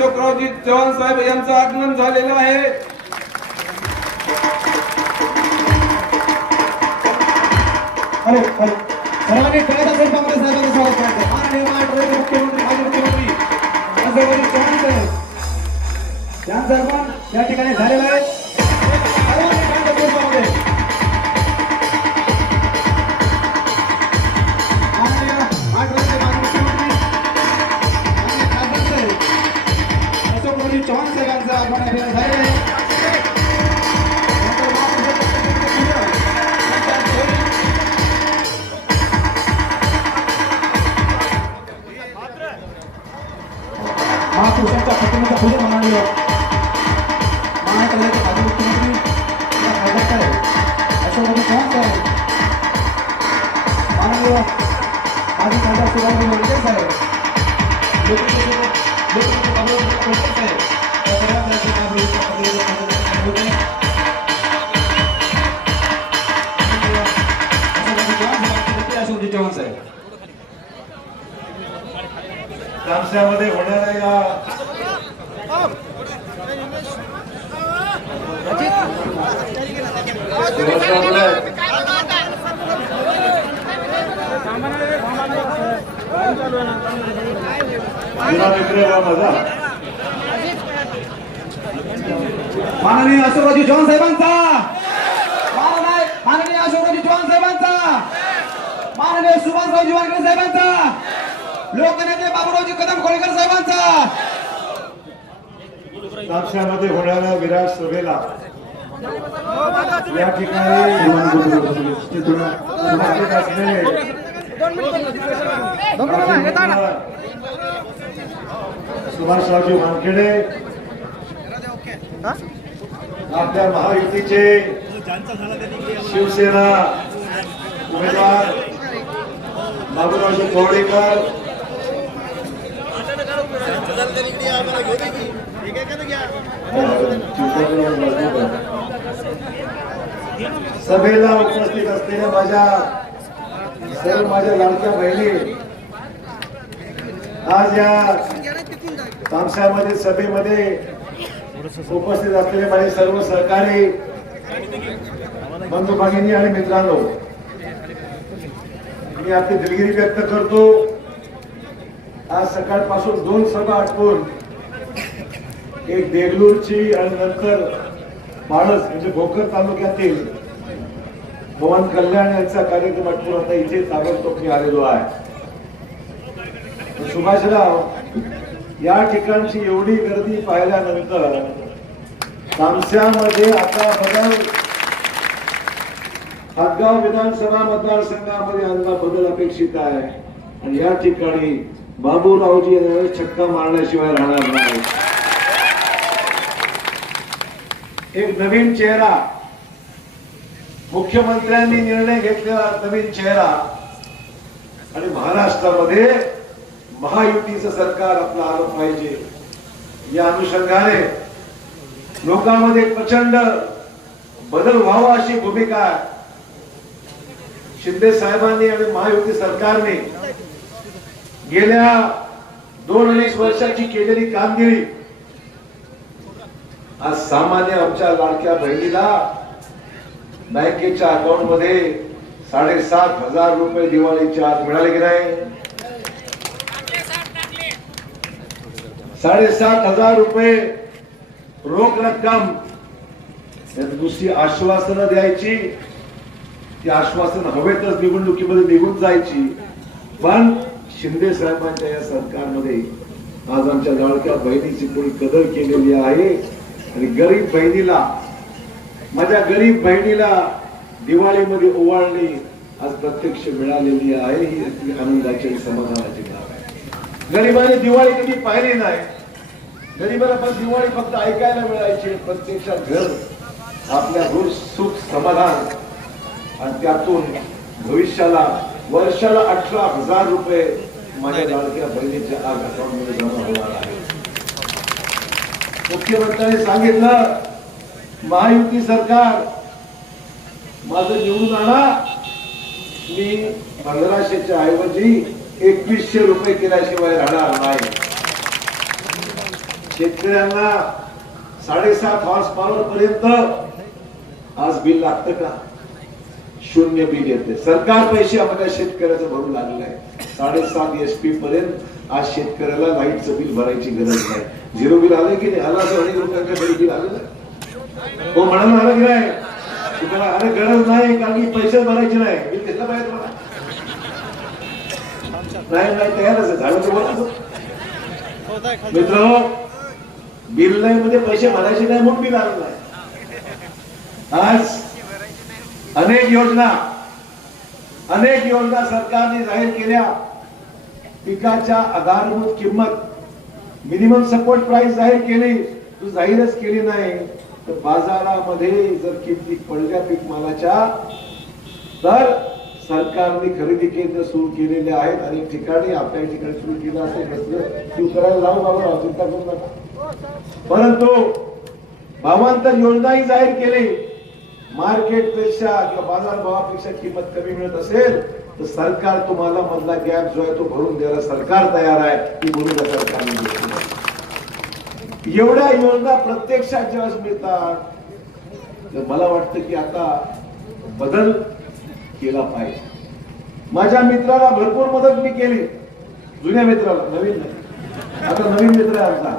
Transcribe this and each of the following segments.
अशोकरावजी चव्हाण साहेब यांचं आगमन झालेलं आहे. हॅलो हॅलो सर्वांनी कळत असेल काँग्रेस साहेबांचं स्वागत करायचं. माननीय महाराष्ट्राचे मुख्यमंत्री माजी मुख्यमंत्री चव्हाण साहेब त्यांचं आगमन या ठिकाणी झालेलं आहे. माननीय माजी खासदार शिवाजी लोणचे साहेब चव्हाण साहेब होणाऱ्या या माझा माननीय अशोकरावजी चव्हाण साहेबांचा माननीय अशोकरावजी चव्हाण साहेबांचा माननीय सुभाषरावजी वानखेडे साहेबांचा लोकनेते बाबूरावजी कदम कोळेकर साहेबांचा तामशामध्ये होणाऱ्या विराट सभेला या ठिकाणी सुभाषरावजी वानखेडे आपल्या महायुतीचे शिवसेना उमेदवार बाबूरावजी कोवळेकर सभेला उपस्थित असलेल्या माझ्या सर्व माझ्या लाडक्या बहिणी आज या तामसामध्ये सभेमध्ये उपस्थित असलेले माझे सर्व सहकारी बंधू भगिनी आणि मित्रांनो मी आपली दिलगिरी व्यक्त करतो. आज सकाळपासून दोन सभा आटपून एक देगलूरची आणि नंतर माणस म्हणजे भोकर तालुक्यातील भवन कल्याण यांचा कार्यक्रम आटपून आता इथे ताबडतोब मी आलेलो आहे. सुभाषराव या ठिकाणची एवढी गर्दी पाहिल्यानंतर तामस्यामध्ये आता बदल. हदगाव विधानसभा मतदारसंघामध्ये आता बदल अपेक्षित आहे. आणि या ठिकाणी बाबूरावजी यावेळेस छक्का मारण्याशिवाय राहणार नाही. एक नवीन चेहरा. मुख्यमंत्र्यांनी निर्णय घेतलेला नवीन चेहरा. आणि महाराष्ट्रामध्ये महायुतीचं सरकार आपलं आलं पाहिजे. या अनुषंगाने लोकांमध्ये प्रचंड बदल व्हावा अशी भूमिका शिंदे साहेबांनी आणि महायुती सरकारने गेल्या दोन अडीच वर्षाची केलेली कामगिरी आज सामान्य आमच्या लाडक्या बहिणीला बँकेच्या अकाउंटमध्ये साडेसात हजार रुपये दिवाळीच्या आत मिळाले की नाही? साडेसात हजार रुपये रोख रक्कम दुसरी आश्वासनं द्यायची. ती आश्वासन हवेतच निवडणुकीमध्ये निघून जायची. पण शिंदे साहेबांच्या या सरकारमध्ये आज आमच्या लाडक्या बहिणीची कोणी कदर केलेली आहे. आणि गरीब बहिणीला माझ्या गरीब बहिणीला दिवाळीमध्ये ओवाळणी आज प्रत्यक्ष मिळालेली आहे. ही अति आनंदाची आणि समाधानाची गरिबाने दिवाळी कधी पाहिली नाही. गरिबाला पण दिवाळी फक्त ऐकायला मिळायची प्रत्यक्षात घर. आपल्या रोज सुख समाधान. आणि त्यातून भविष्याला वर्षाला अठरा हजार रुपये माझ्या लाडक्या बहिणीच्या आज अकाउंटमध्ये जमा होणार आहे. मुख्यमंत्र्यांनी सांगितलं महायुती सरकार माझं निवडून आणा. मी पंधराशेच्या ऐवजी एकवीसशे रुपये केल्याशिवाय राहणार नाही. शेतकऱ्यांना साडेसात हॉर्स पॉवर पर्यंत आज बिल लागतं का? शून्य बिल येते. सरकार पैसे आम्हाला शेतकऱ्याचं भरून लागलेलं आहे. साडेसात एस पी पर्यंत आज शेतकऱ्याला लाईटचं बिल भरायची गरज नाही. झिरो बिल आलं की नाही? आला असं अनेक रुपयांचं तरी बिल आलेलं हो म्हणाल आलं की नाही तुम्हाला अरे गरज नाही कारण की पैसे भरायचे नाही. बिल घेतलं पाहिजे तुम्हाला. नाही नाही तयारच आहे झालं तर बोला मित्र बिल नाही मध्ये पैसे भरायचे नाही म्हणून बिल आलेलं आहे आज अनेक योजना अनेक योजना सरकारने जाहीर केल्या. पिकाच्या आधारभूत किंमत मिनिमम सपोर्ट प्राइस जाहीर केली. तू जाहीरच केली नाही. तर बाजारामध्ये जर किमती पडल्या पीक मालाच्या तर सरकारने खरेदी केंद्र सुरू केलेले आहेत अनेक ठिकाणी आपल्या ठिकाणी सुरू केलं असेल नसलं सुरू करायला लावू बाबा चिंता करू नका परंतु भावांतर योजनाही जाहीर केली. मार्केटपेक्षा किंवा बाजार भावापेक्षा किंमत कमी मिळत असेल तर सरकार तुम्हाला मधला गॅप जो आहे तो भरून द्यायला सरकार तयार आहे ती भूमिका सरकारने एवढ्या योजना प्रत्यक्षात जेव्हा मिळतात तर मला वाटतं की आता बदल केला पाहिजे. माझ्या मित्राला भरपूर मदत मी केली. जुन्या मित्राला नवीन नाही. आता नवीन मित्र आहे आमचा.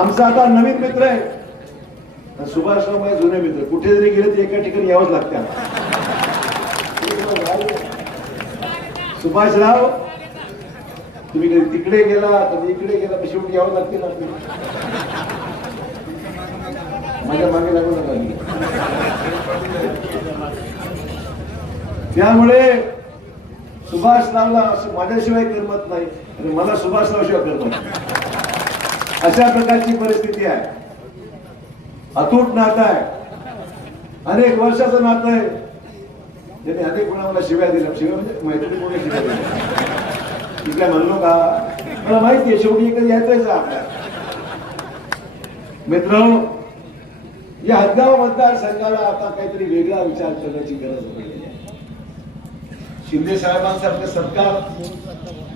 आमचा आता नवीन मित्र आहे. सुभाषराव माझे जुने मित्र. कुठे जरी गेले तर एका ठिकाणी यावंच लागते सुभाष सुभाषराव तुम्ही कधी तिकडे गेला कधी इकडे गेला तर शेवटी यावं लागते ना माझ्या मागे लागू नका. त्यामुळे सुभाषरावला असं माझ्याशिवाय करमत नाही आणि मला सुभाष सुभाषरावशिवाय करमत नाही. अशा प्रकारची परिस्थिती आहे. अतूट नातं आहे. अनेक वर्षाचं नातं आहे. त्यांनी अनेक कोणाला शिव्या दिल्या. शिव्या म्हणजे मैत्री कोणी शिव्या दिल्या. मी काय म्हणलो का मला माहिती आहे शेवटी कधी यायचंय आपल्या मित्र या हदगाव मतदारसंघाला आता काहीतरी वेगळा विचार करण्याची गरज पडली. शिंदे साहेबांसारखं सरकार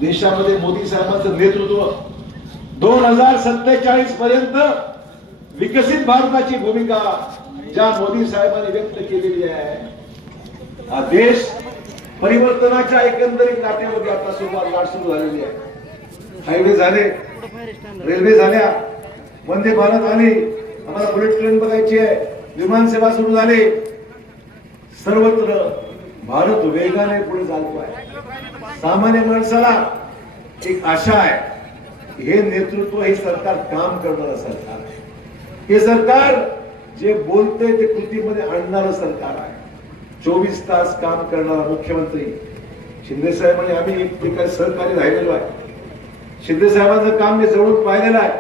देशामध्ये मोदी साहेबांचं नेतृत्व. दोन हजार सत्तेचाळीस पर्यंत विकसित भारताची भूमिका ज्या मोदी साहेबांनी व्यक्त केलेली आहे हा देश परिवर्तनाच्या एकंदरीत नाट्यामध्ये आता सुरुवात लाट सुरू झालेली आहे. हायवे झाले रेल्वे झाल्या वंदे भारत आली आम्हाला बुलेट ट्रेन बघायची आहे विमान सेवा सुरू झाली. सर्वत्र भारत वेगाने पुढे चालतो आहे. सामान्य माणसाला एक आशा आहे हे नेतृत्व हे सरकार काम करणारं सरकार आहे. हे सरकार जे बोलतंय ते कृतीमध्ये आणणारं सरकार आहे. चोवीस तास काम करणारा मुख्यमंत्री शिंदे साहेबांनी आम्ही एक ठिकाणी सहकारी राहिलेलो आहे. शिंदे साहेबांचं काम मी जवळून पाहिलेलं आहे.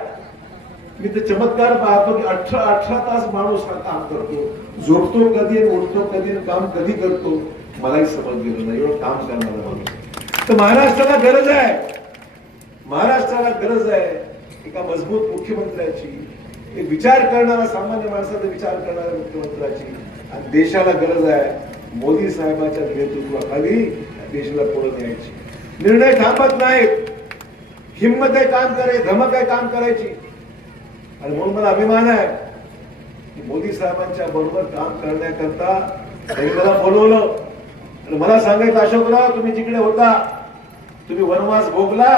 मी ते चमत्कार पाहतो की अठरा अठरा तास माणूस हा काम करतो. झोपतो कधी उठतो कधी काम कधी करतो? मलाही समज गेलं नाही एवढं काम करणारा माणूस तर महाराष्ट्राला गरज आहे. महाराष्ट्राला गरज आहे एका मजबूत मुख्यमंत्र्याची. एक विचार करणारा सामान्य माणसाचा विचार करणाऱ्या मुख्यमंत्र्याची. आणि देशाला गरज आहे मोदी साहेबांच्या नेतृत्वाखाली देशाला पुढे न्यायची. निर्णय थांबत नाहीत. हिंमत आहे काम करे धमक आहे काम करायची. आणि म्हणून मला अभिमान आहे की मोदी साहेबांच्या बरोबर काम करण्याकरता मला बोलवलं. आणि मला सांगायचं अशोकराव तुम्ही जिकडे होता तुम्ही वनवास भोगला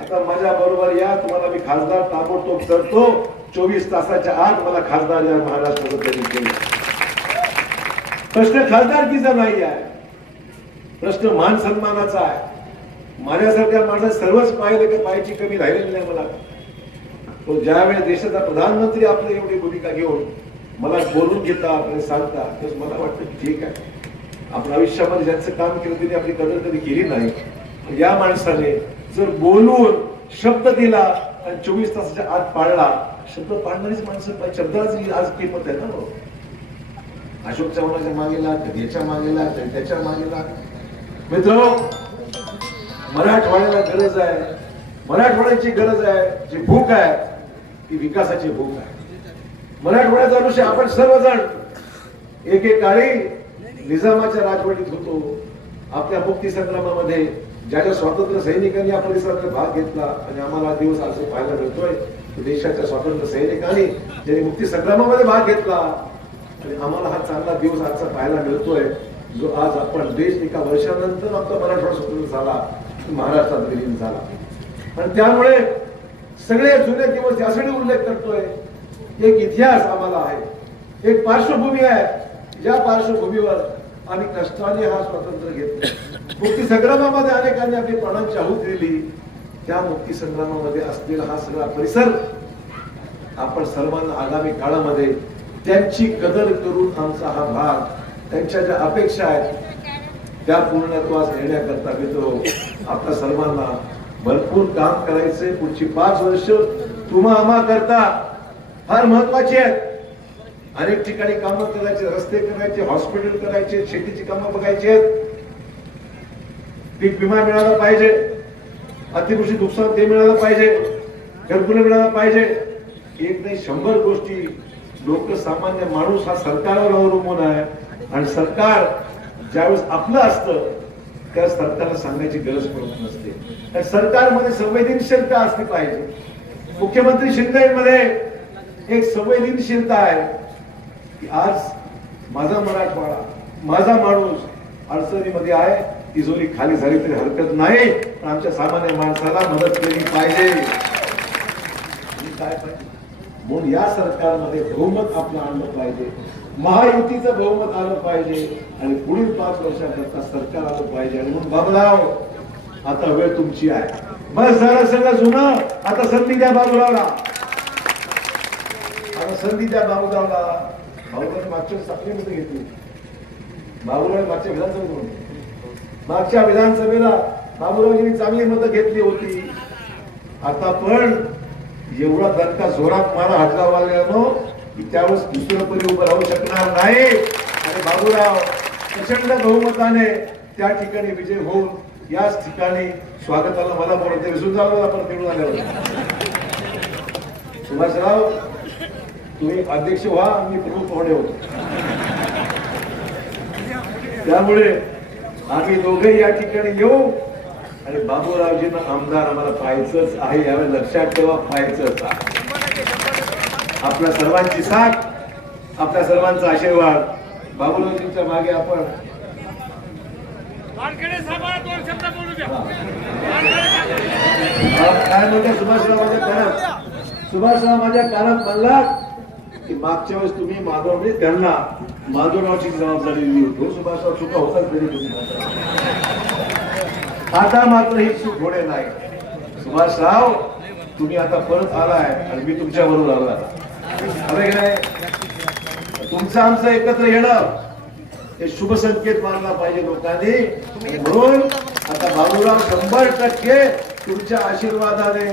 आता माझ्या बरोबर या तुम्हाला मी खासदार ताबडतोब करतो. चोवीस तासाच्या आत मला खासदार या महाराष्ट्राचं त्यांनी केलं प्रश्न खासदारकीचा नाही आहे. प्रश्न मान सन्मानाचा आहे. माझ्यासारख्या माणसात सर्वच पाहिलं की पायाची कमी राहिलेली नाही मला. तो ज्यावेळेस देशाचा प्रधानमंत्री आपली एवढी भूमिका घेऊन मला बोलून घेता आपल्याला सांगता तर मला वाटतं ठीक आहे. आपण आयुष्यामध्ये ज्यांचं काम केलं त्यांनी आपली कदर कधी केली नाही. या माणसाने जर बोलून शब्द दिला आणि चोवीस तासाच्या आत पाळला शब्द पाळणारीच माणसं पाहिजे. शब्दाची आज किंमत आहे ना अशोक चव्हाणाच्या मागेला कधी याच्या मागेला कधी त्याच्या मागेला मित्र मराठवाड्याला गरज आहे. मराठवाड्याची गरज आहे जी भूक आहे ती विकासाची भूक आहे. मराठवाड्याचा विषय आपण सर्वजण एकेकाळी निजामाच्या राजवटीत होतो. आपल्या मुक्ती संग्रामामध्ये ज्या ज्या स्वातंत्र्य सैनिकांनी या परिसरात भाग घेतला आणि आम्हाला दिवस आज पाहायला मिळतोय देशाच्या स्वातंत्र्य सैनिकांनी ज्यांनी मुक्ती संग्रामामध्ये भाग घेतला आणि आम्हाला हा चांगला दिवस आजचा पाहायला मिळतोय जो आज आपण देश एका वर्षानंतर आपला मराठवाडा स्वतंत्र झाला महाराष्ट्रात विलीन झाला. आणि त्यामुळे सगळे जुने दिवस यासाठी उल्लेख करतोय एक इतिहास आम्हाला आहे एक पार्श्वभूमी आहे. ज्या पार्श्वभूमीवर आणि कष्टाने हा स्वातंत्र्य घेतला. मुक्ती संग्रामामध्ये अनेकांनी आपली प्राणांची आहुती दिली. त्या मुक्ती संग्रामामध्ये असलेला हा सगळा परिसर आपण सर्वांना आगामी काळामध्ये त्यांची कदर करून आमचा हा भाग त्यांच्या ज्या अपेक्षा आहेत त्या पूर्णत्वास नेण्याकरता मित्र आपल्या सर्वांना भरपूर काम करायचे. पुढची पाच वर्ष तुम्हा आम्हा करता फार महत्वाची आहेत. अनेक ठिकाणी कामं करायचे रस्ते करायचे हॉस्पिटल करायचे शेतीची कामं बघायची आहेत. पीक विमा मिळाला पाहिजे. अतिवृष्टी नुकसान ते मिळालं पाहिजे. घरकुल मिळालं पाहिजे. एक नाही शंभर गोष्टी. लोक सामान्य माणूस हा सरकारवर अवलंबून आहे. आणि सरकार ज्यावेळेस आपलं असतं त्या सरकारला सांगायची गरज पडत नसते. आणि सरकारमध्ये संवेदनशीलता असली पाहिजे. मुख्यमंत्री शिंदेमध्ये एक संवेदनशीलता आहे. की आज माझा मराठवाडा माझा माणूस अडचणीमध्ये आहे तिजोरी खाली झाली तरी हरकत नाही. पण आमच्या सामान्य माणसाला मदत केली पाहिजे. काय पाहिजे? म्हणून या सरकारमध्ये बहुमत आपलं आणलं पाहिजे. महायुतीचं बहुमत आलं पाहिजे. आणि पुढील पाच वर्षाकरता सरकार आलं पाहिजे. आणि म्हणून बाबराव आता वेळ तुमची आहे. बस झालं सगळं जुनं. आता संधी द्या बाबूरावला. आता संधी द्या बाबूरावला. बाबूराव मागच्या साखरेमध्ये घेतली. बाबूराव मागच्या विधानसभेत मागच्या विधानसभेला बाबूरावजींनी चांगली मतं घेतली होती. आता पण एवढा दणका जोरात मारा हटला वागल्यानो की त्यावेळेस दुसरं परी उभं राहू शकणार नाही. आणि बाबूराव प्रचंड बहुमताने त्या ठिकाणी विजय होऊन याच ठिकाणी स्वागताला मला बोलते विसरून झालं आपण निवडून आल्यावर. सुभाषराव तुम्ही अध्यक्ष व्हा मी प्रमुख पाहुणे होतो. त्यामुळे आम्ही दोघे या ठिकाणी येऊ आणि बाबूरावजींना आमदार आम्हाला पाहायचंच आहे यावेळी लक्षात ठेवा पाहायचंच आहे. आपल्या सर्वांची साथ आपल्या सर्वांचा आशीर्वाद. बाबूरावजींच्या मागे आपण काय म्हणते सुभाषराव माझ्या कानात? सुभाषराव माझ्या कानात म्हणला की मागच्या वेळेस तुम्ही माधवने त्यांना माधवरावची जबाबदारी दिली होती. हो, सुभाषराव चुका होतात तरी तुम्ही आता मात्र ही चूक होणे नाही. सुभाषराव तुम्ही आता परत आलाय आणि मी तुमच्या बरोबर आला अरे नाही? तुमचं आमचं एकत्र येणं हे शुभ संकेत मानला पाहिजे लोकांनी. म्हणून आता बाबूराव शंभर टक्के तुमच्या आशीर्वादाने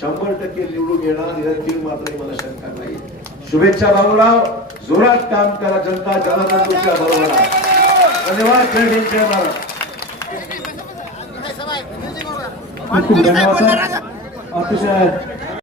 शंभर टक्के निवडून येणार. याची मात्र मला शंका नाही शुभेच्छा बाबूराव. जोरात काम करा जनता जनार्दन तुमच्या बरोबर धन्यवाद जय महाराज अतिशय